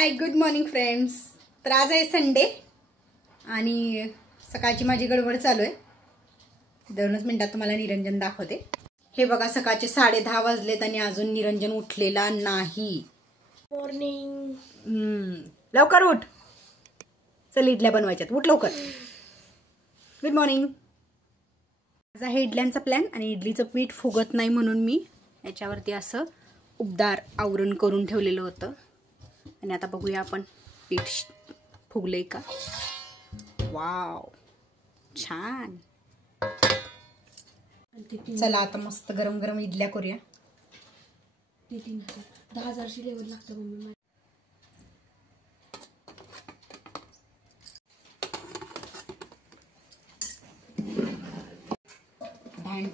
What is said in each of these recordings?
Hi good morning friends. तर आज आहे संडे आणि सकाळची माझी गडबड चालू आहे. 2 मिनिटात तुम्हाला निरंजन दाखवते. हे बघा सकाळचे 10:30 वाजलेत आणि अजून निरंजन उठलेला नाही. मॉर्निंग. लवकर उठ. चल इडल्या बनवायच्यात, उठ लवकर. Good morning. माझा आहे इडल्यांचा प्लॅन आणि इडलीचं पीठ फुगत नाही म्हणून मी याच्यावरती असं उबदार आवरण करून ठेवलेलं होतं. आणि आता बघूया आपण पीठ फुगलंय का. वाव छान. चला आता मस्त गरम गरम इडल्या करूया. 10,000 लेवल लागतं मम्मी.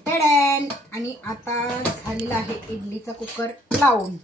ढॅन आणि आता झालेला आहे इडलीचा कुकर लावून.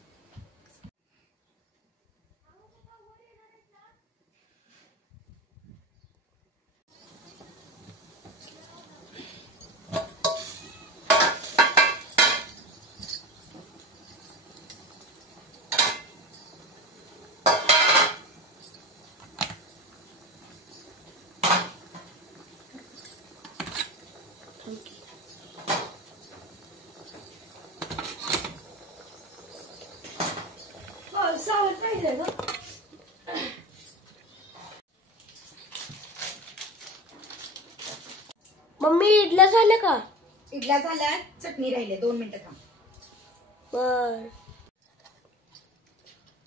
मम्मी इडल्या झाल्या का? इडल्या झाल्या, चटणी राहिले. 2 मिनिटं थांब. बर.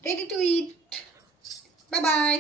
Ready to eat. Bye bye.